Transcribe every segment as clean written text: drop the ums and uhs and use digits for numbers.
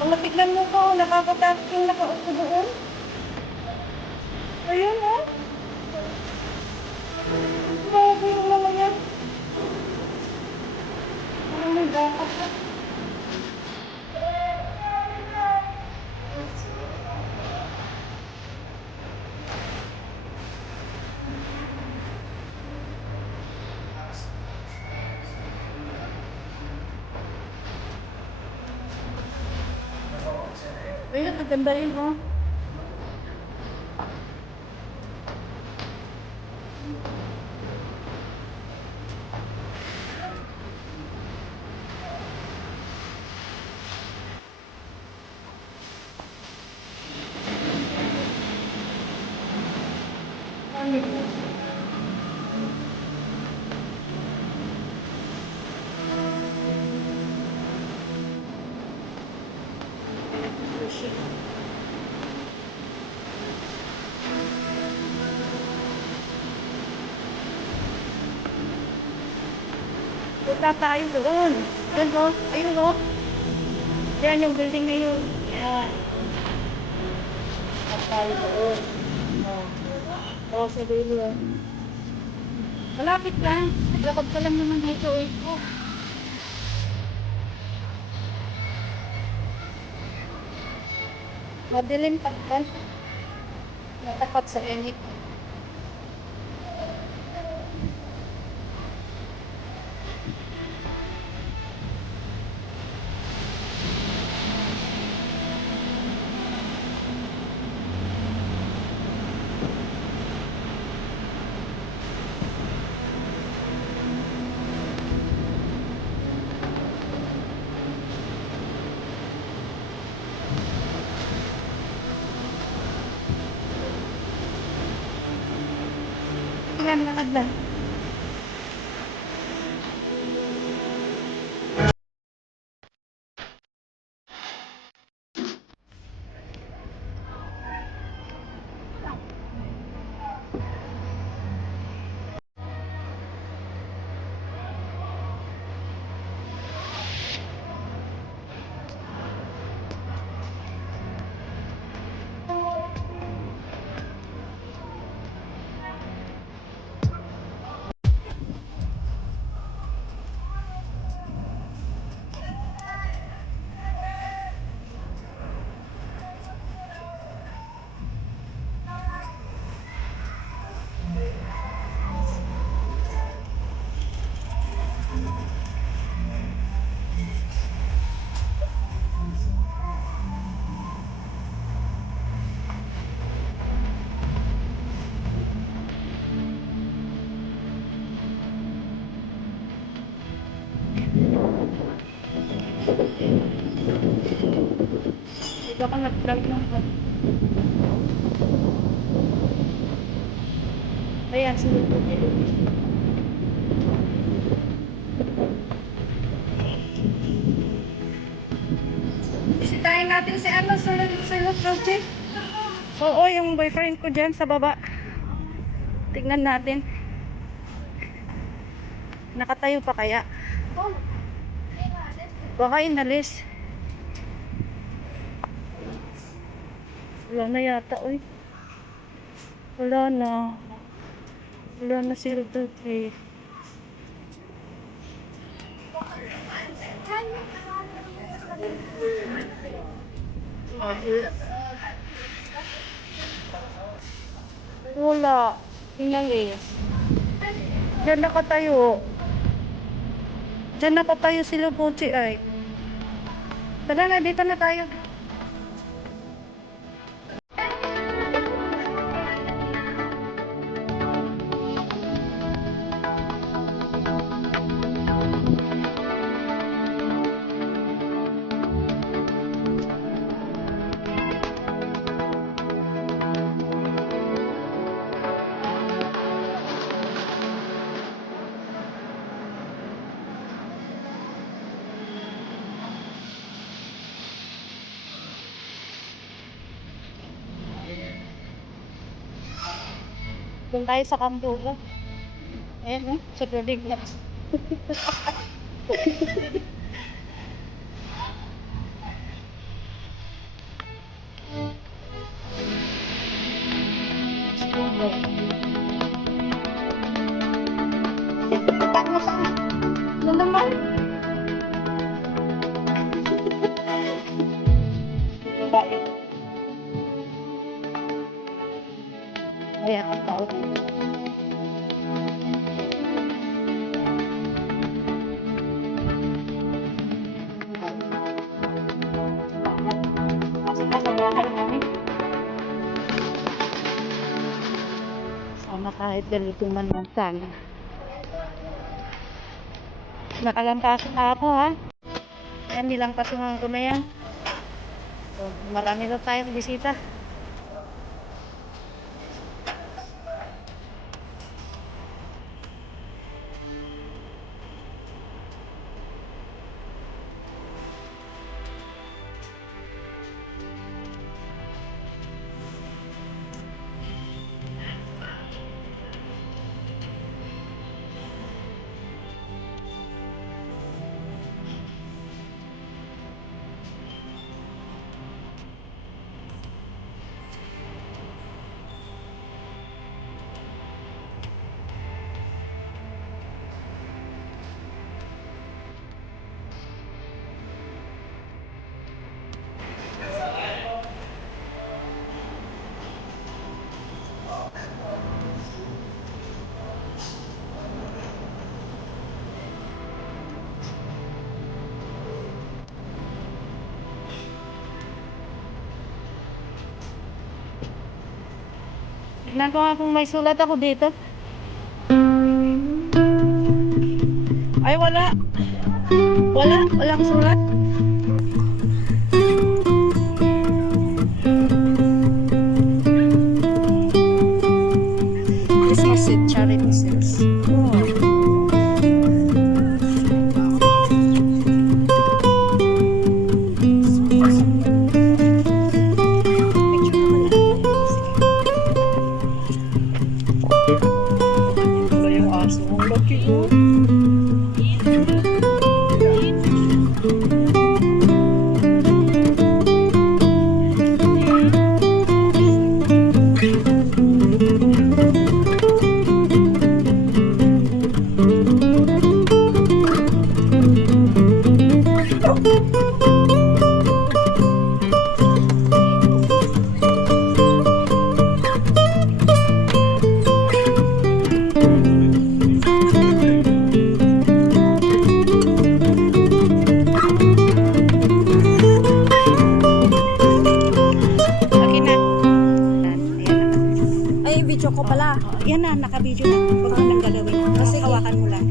Kung tignan mo ko, nakakatakot yung nakaupo doon. Ayun, oh. Grabe yung mga yan. Parang may baka pa. Ayun, maganda yun, oh. Punta tayo doon. Doon, oh. Ayun, oh. Yan yung building na yun. Yan. Punta tayo doon. Oh. Oh, sa dulo. Malapit lang. Lakad ka lang naman dito, eh. Oh. Madilim pa kan. Natakot sa init. Yan, lakad lang. Dito ako nag-vlog ng ayan, sunod ko dito. Bisitahin natin si ano sa project. Oo, yung boyfriend ko dyan sa baba. Tignan natin. Nakatayo pa kaya? Baka inalis. Wala na yata, uy. Wala na. Wala na si Rodolfo, eh. Wala. Inalis. Diyan nakatayo. Diyan nakatayo si Lupuchi, ay. Tara na, dito na tayo. Doon tayo sa Kambuga. Ayan, sa building na. Kaya ang tao. Sana kahit ganito man lang sana. Nakalantasin na ako ha. Ayan, nilang pasungan ko na yan. So, marami na tayong bisita. Tignan ko nga kung may sulat ako dito. Ay, wala. Walang sulat. Christmas with charity sales. Oh. Video ko pala. Yan na, naka-video na. Huwag mo lang galawin. Kasi hawakan mo lang.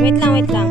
Wait lang, wait lang.